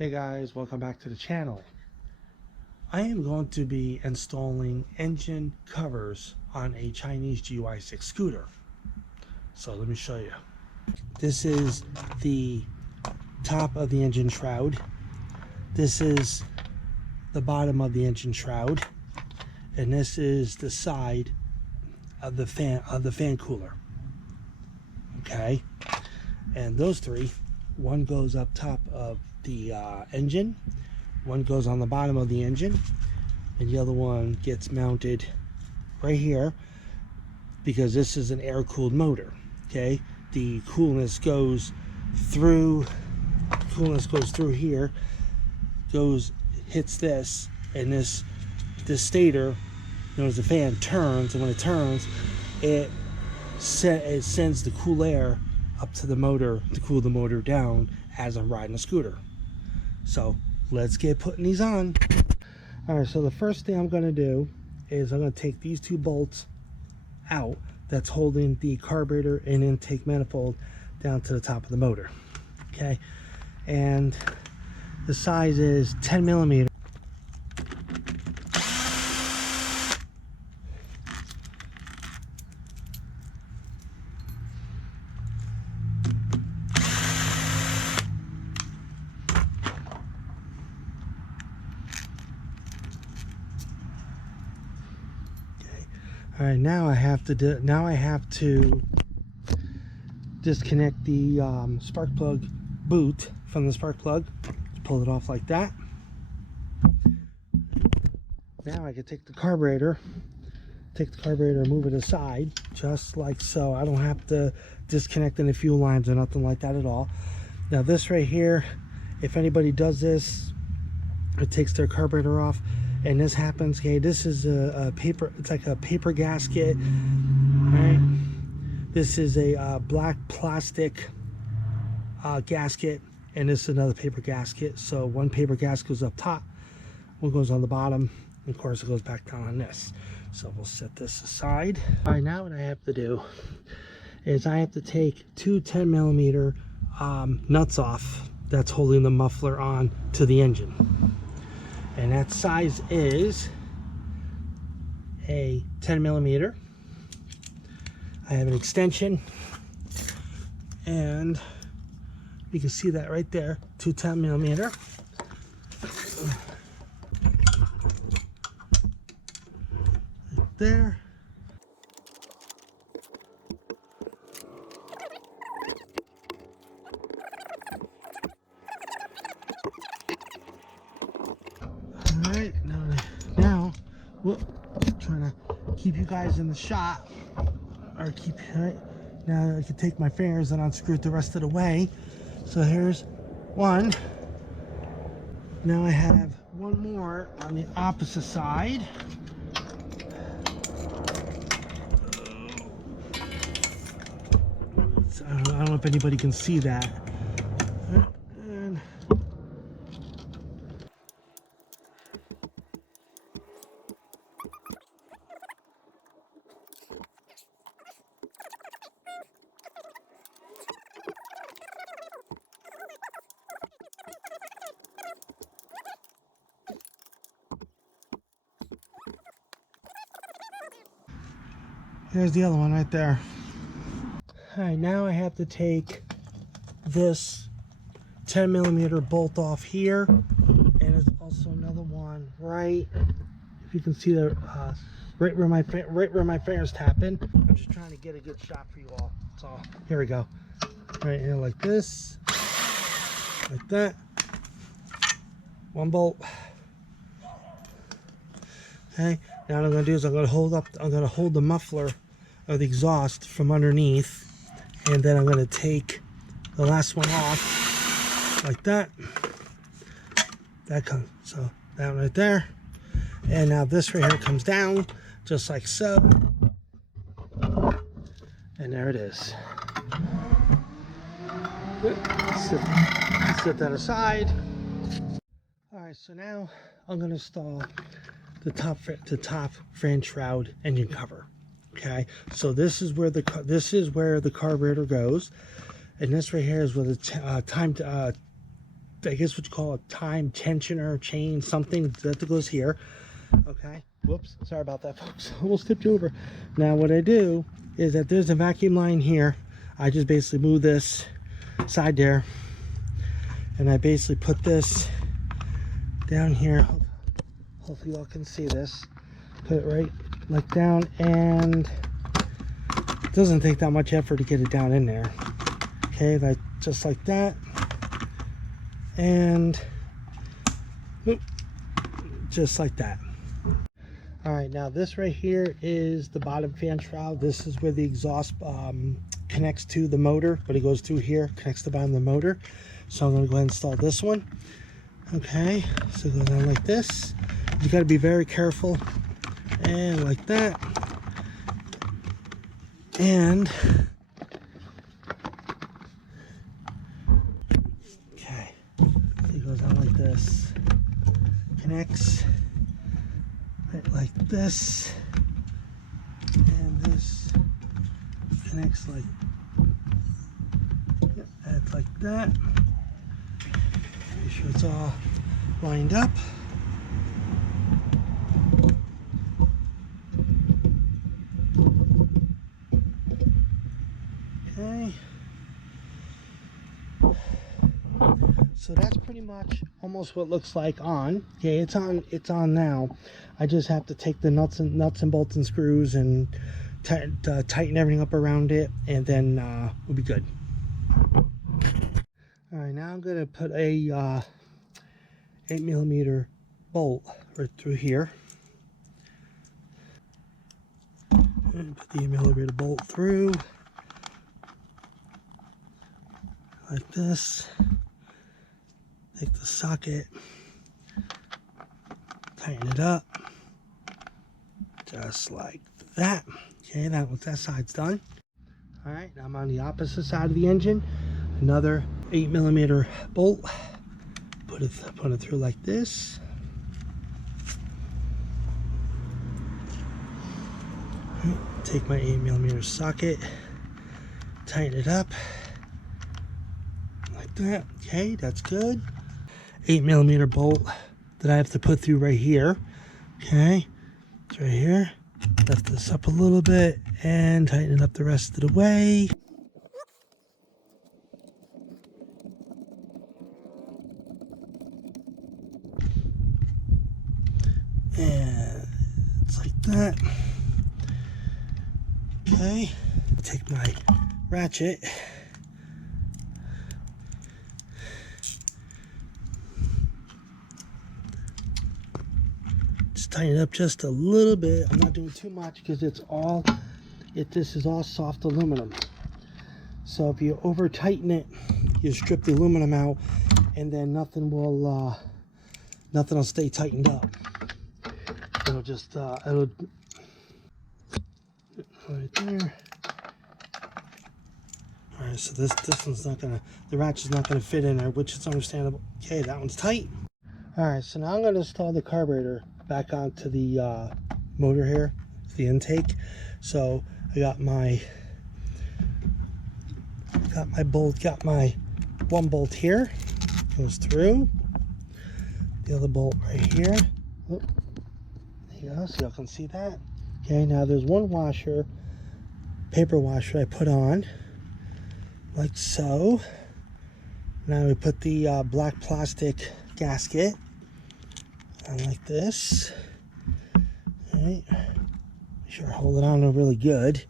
Hey guys, welcome back to the channel. I am going to be installing engine covers on a Chinese GY6 scooter. So let me show you. This is the top of the engine shroud. This is the bottom of the engine shroud. And this is the side of the fan cooler. Okay? And those three, one goes up top of the engine, one goes on the bottom of the engine, and the other one gets mounted right here because this is an air-cooled motor. Okay, the coolness goes through here, hits this, and this stator, known as the fan, turns, and when it turns, it sends the cool air up to the motor to cool the motor down as I'm riding a scooter. So let's get putting these on. Alright, so the first thing I'm going to do is I'm going to take these two bolts out that's holding the carburetor and intake manifold down to the top of the motor. Okay, and the size is 10 millimeter. All right, now I have to disconnect the spark plug boot from the spark plug. Just pull it off like that. Now I can take the carburetor and move it aside, just like so. I don't have to disconnect any fuel lines or nothing like that at all. Now this right here, if anybody does this, it takes their carburetor off. And this happens, okay, this is a paper, it's like a paper gasket, right? This is a black plastic gasket, and this is another paper gasket. So one paper gasket goes up top, one goes on the bottom, and of course it goes back down on this. So we'll set this aside. All right, now what I have to do is I have to take two 10 millimeter nuts off that's holding the muffler on to the engine. And that size is a 10 millimeter. I have an extension, and you can see that right there, two 10 millimeter. Right there. Alright, now trying to keep you guys in the shot, or keep, right, now I can take my fingers and unscrew it the rest of the way. So here's one. Now I have one more on the opposite side. So I don't know if anybody can see that. And here's the other one right there. Alright, now I have to take this 10 millimeter bolt off here, and there's also another one right, if you can see the right where my fingers tapping. I'm just trying to get a good shot for you all. So here we go. Right here, like this, like that. One bolt. Okay, now what I'm going to do is I'm going to hold the muffler of the exhaust from underneath, and then I'm going to take the last one off like that. That comes, so that one right there, and now this right here comes down just like so, and there it is. Set that aside. All right, so now I'm going to install the top fan shroud engine cover. Okay, so this is where the carburetor goes, and this right here is where the I guess what you call a time tensioner chain, something that goes here. Okay, whoops, sorry about that, folks. Almost tipped you over. Now what I do is that there's a vacuum line here. I just basically move this side there, and I basically put this down here. Hopefully y'all can see this. Put it right like down, and it doesn't take that much effort to get it down in there. Okay, like just like that, and just like that. All right, now this right here is the bottom fan shroud. This is where the exhaust connects to the motor, but it goes through here, connects to the bottom of the motor. So I'm going to go ahead and install this one. Okay, so go down like this. You got to be very careful, and like that, and okay, so it goes down like this, connects right like this, and this connects like that's like that. Make sure it's all lined up. Okay, so that's pretty much almost what it looks like on. Okay, it's on now. I just have to take the nuts and bolts and screws and tighten everything up around it, and then we'll be good. All right, now I'm gonna put a 8mm bolt right through here. And put the 8mm bolt through like this. Take the socket, tighten it up, just like that. Okay, that side's done. All right, now I'm on the opposite side of the engine. Another 8mm bolt. Put it through like this. Take my 8mm socket, tighten it up like that. Okay, that's good. 8mm bolt that I have to put through right here. Okay, it's right here. Lift this up a little bit and tighten it up the rest of the way. And it's like that. Okay, take my ratchet, just tighten it up just a little bit. I'm not doing too much because this is all soft aluminum. So if you over tighten it, you strip the aluminum out, and then nothing will stay tightened up. It'll just it'll right there. All right, so this one's not gonna, the ratchet's not gonna fit in there, which is understandable. Okay, that one's tight. All right, so now I'm gonna install the carburetor back onto the motor here, the intake. So I got my bolt, got my one bolt here, goes through. The other bolt right here. Oh, there you go, so y'all can see that. Okay, now there's one washer, paper washer I put on, like so. Now we put the black plastic gasket on like this. All right, make sure I hold it on really good,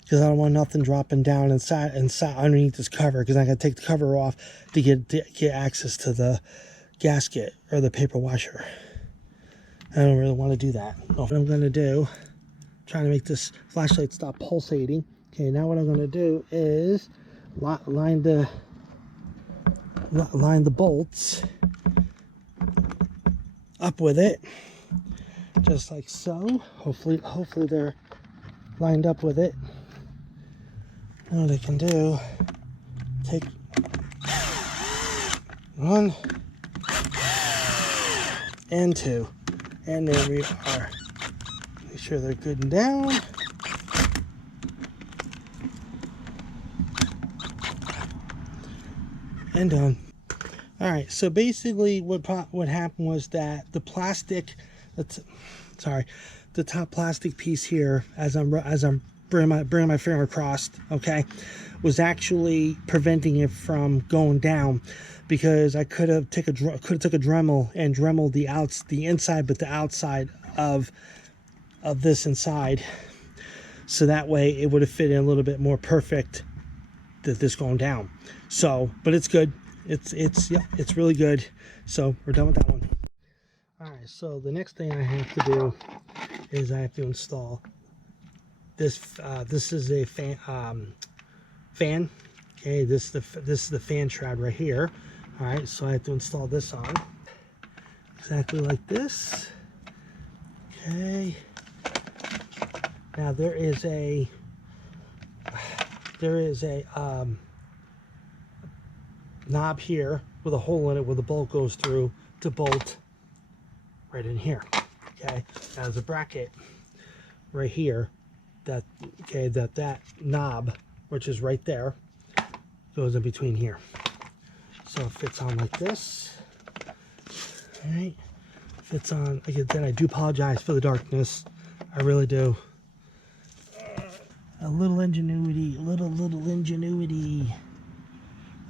because I don't want nothing dropping down inside underneath this cover, because I gotta take the cover off to get access to the gasket or the paper washer. I don't really want to do that. What I'm gonna do, trying to make this flashlight stop pulsating. Okay, now what I'm gonna do is line the bolts up with it, just like so. Hopefully they're lined up with it. Now what I can do, take one and two, and there we are. Make sure they're good and down. And done. All right, so basically what happened was that the plastic, the top plastic piece here, as I'm bringing my finger across, okay, was actually preventing it from going down, because I could have took a Dremel and dremeled the inside, but the outside of this inside, so that way it would have fit in a little bit more perfect that this going down. So, but it's good. Yeah, it's really good. So we're done with that one. All right, so the next thing I have to do is I have to install this. This is a fan. Okay, this is the fan shroud right here. All right, so I have to install this on exactly like this. Okay. Now there is a knob here with a hole in it where the bolt goes through to bolt right in here. Okay, now there's a bracket right here that knob, which is right there, goes in between here, so it fits on like this. All right, fits on. Again, I do apologize for the darkness, I really do. A little ingenuity, little ingenuity.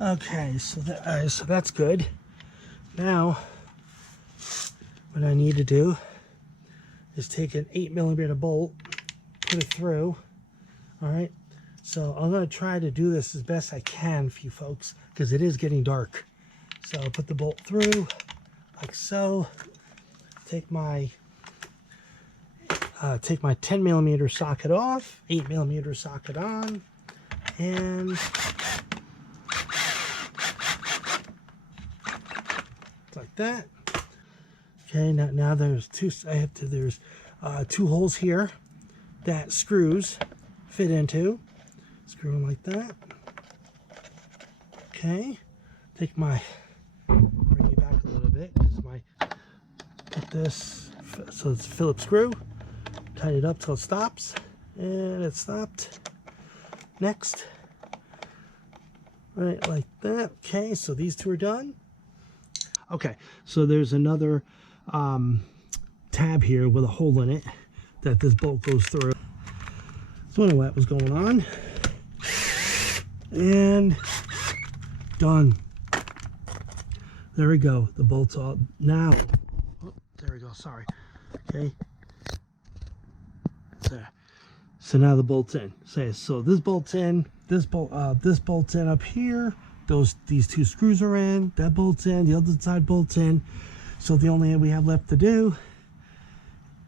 Okay, so that's good. Now, what I need to do is take an 8mm bolt, put it through. All right, so I'm going to try to do this as best I can for you folks, because it is getting dark. So I'll put the bolt through like so. Take my 10mm socket off, 8mm socket on, and like that. Okay, now there's there's two holes here that screws fit into. Screw them like that. Okay, bring it back a little bit, because put this, so it's a Phillips screw. Tighten it up till it stops, and it stopped. Next, right like that. Okay, so these two are done. Okay, so there's another tab here with a hole in it that this bolt goes through. So I don't know what was going on, and done. There we go. The bolt's all now. Oh, there we go. Sorry. Okay. There. So now the bolt's in. So this bolt's in. This bolt's in up here. These two screws are in. That bolt's in. The other side bolt's in. So the only thing we have left to do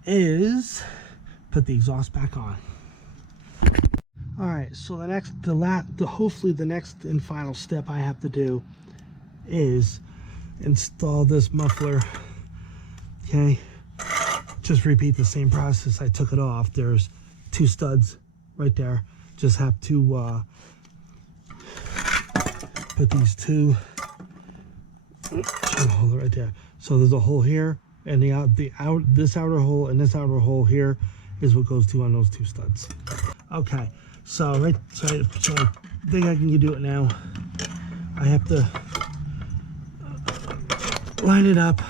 is put the exhaust back on. All right. So hopefully the next and final step I have to do is install this muffler. Okay. Just repeat the same process. I took it off. There's two studs right there. Just have to put these two. Hold it right there. So there's a hole here, and this outer hole and this outer hole here is what goes to on those two studs. Okay. So I think I can do it now. I have to line it up.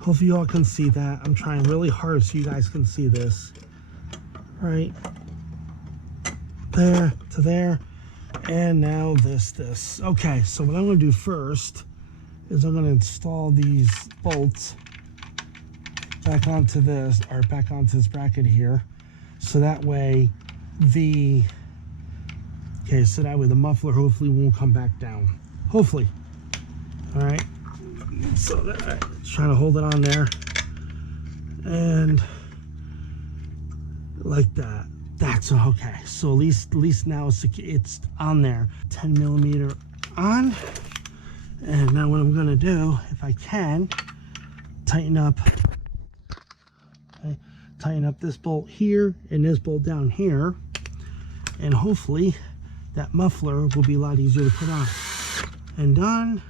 Hopefully you all can see that. I'm trying really hard so you guys can see this. Right there to there, and now this. Okay, so what I'm going to do first is I'm going to install these bolts back onto this bracket here, so that way the muffler hopefully won't come back down. Hopefully. All right. So trying to hold it on there, and like that. That's okay. So at least now it's on there. 10mm on, and now what I'm gonna do, if I can, tighten up this bolt here and this bolt down here, and hopefully that muffler will be a lot easier to put on. And done.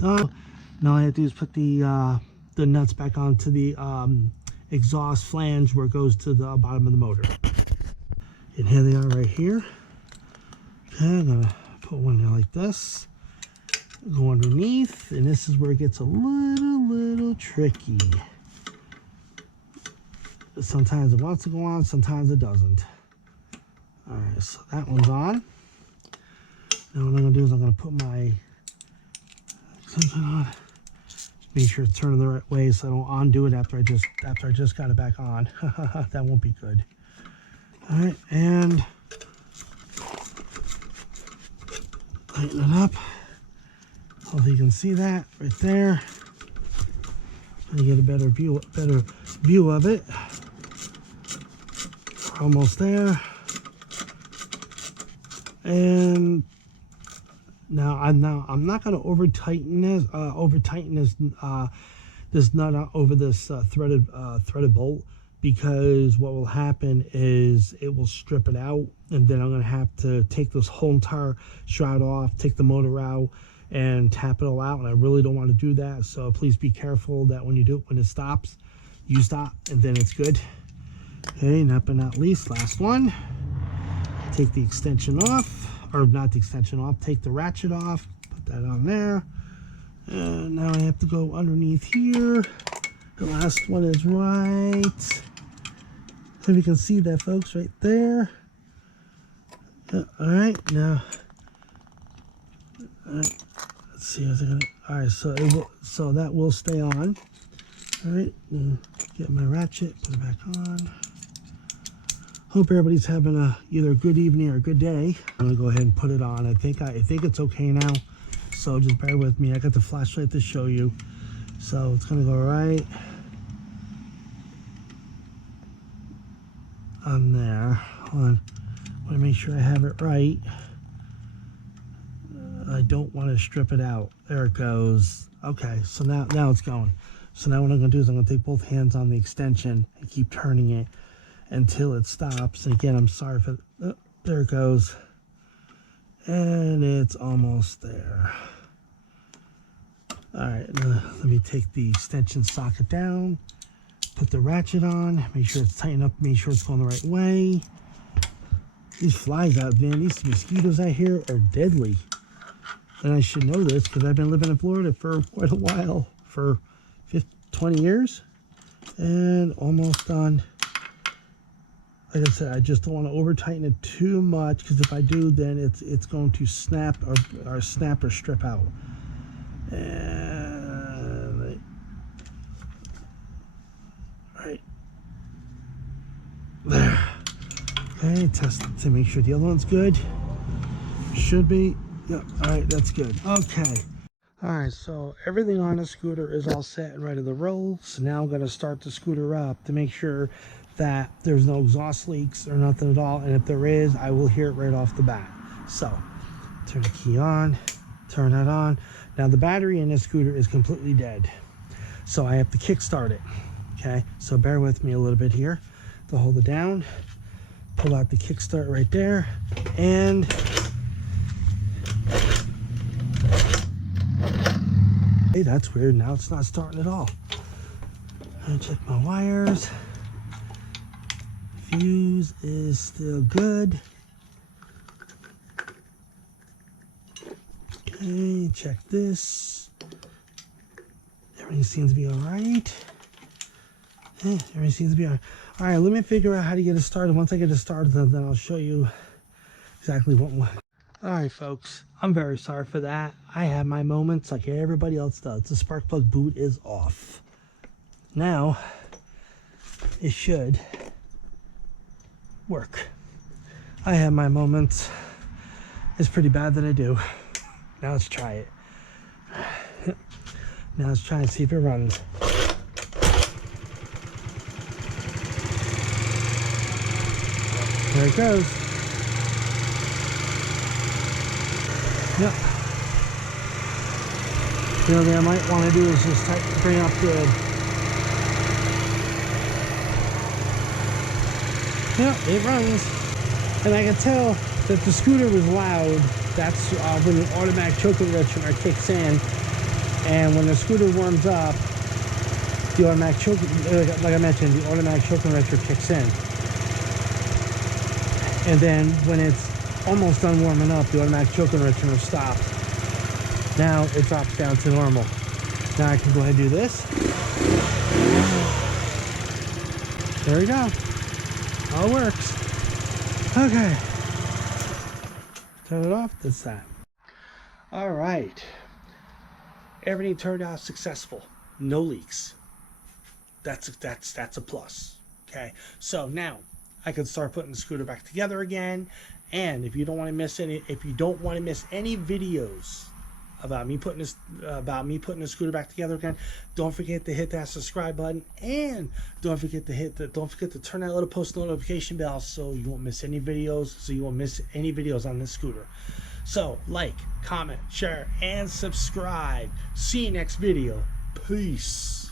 Done. Now all I have to do is put the nuts back onto the exhaust flange where it goes to the bottom of the motor. And here they are right here. Okay, I'm gonna put one there like this. Go underneath, and this is where it gets a little tricky. Sometimes it wants to go on, sometimes it doesn't. Alright, so that one's on. Now what I'm going to do is I'm going to put my extension on. Make sure it's turning the right way so I don't undo it after I just got it back on. That won't be good. Alright, and tighten it up. Hopefully you can see that right there. And you get a better view of it. Almost there. And now I'm not going to over tighten this nut over this threaded bolt, because what will happen is it will strip it out, and then I'm going to have to take this whole entire shroud off, take the motor out, and tap it all out, and I really don't want to do that. So please be careful that when you do it, when it stops, you stop, and then it's good. Okay, not but not least, last one. Take the extension off, or not the extension off, take the ratchet off, put that on there. And now I have to go underneath here. The last one is right. So you can see that, folks, right there. Yeah, all right, now. All right, let's see. All right, so it will, so that will stay on. All right, get my ratchet, put it back on. Hope everybody's having either a good evening or a good day. I'm gonna go ahead and put it on. I think it's okay now. So just bear with me. I got the flashlight to show you. So it's gonna go right on there. Hold on. I want to make sure I have it right. I don't want to strip it out. There it goes. Okay, so now it's going. So now what I'm gonna do is I'm gonna take both hands on the extension and keep turning it until it stops. And again, I'm sorry for there it goes, and it's almost there. All right, let me take the extension socket down, put the ratchet on, make sure it's tightened up, make sure it's going the right way. These flies out, man, these mosquitoes out here are deadly, and I should know this because I've been living in Florida for quite a while, for 20 years, and almost done. Like I said, I just don't want to over tighten it too much, because if I do, then it's going to snap or snap or strip out. And right there. Okay, test it to make sure the other one's good. Should be. Yep. All right, that's good. Okay. All right, so everything on the scooter is all set and ready to roll. So now I'm going to start the scooter up to make sure that there's no exhaust leaks or nothing at all, and if there is, I will hear it right off the bat. So turn the key on, turn that on. Now the battery in this scooter is completely dead, so I have to kick start it. Okay, so bear with me a little bit here to hold it down. Pull out the kickstart right there, and hey, that's weird. Now it's not starting at all. I check my wires. Fuse is still good. Okay, check this. Everything seems to be all right. Everything seems to be all right. All right, let me figure out how to get it started. Once I get it started, then I'll show you exactly what. All right, folks, I'm very sorry for that. I have my moments like everybody else does. The spark plug boot is off. Now, it should work. I have my moments. It's pretty bad that I do. Now let's try it. Now let's try and see if it runs. There it goes. Yep. The only thing I might want to do is just bring up good. Yeah, it runs. And I can tell that the scooter was loud. That's when the automatic choke arrestor kicks in. And when the scooter warms up, the automatic choke, like I mentioned, the automatic choke arrestor kicks in. And then when it's almost done warming up. The automatic choke returner stopped. Now it drops down to normal. Now I can go ahead and do this. There we go. All works. Okay. Turn it off. That's that. All right. Everything turned out successful. No leaks. That's a plus. Okay. So now I can start putting the scooter back together again. And if you don't want to miss any videos about me putting the scooter back together again, don't forget to hit that subscribe button, and don't forget to turn that little post notification bell so you won't miss any videos on this scooter. So like, comment, share, and subscribe. See you next video. Peace.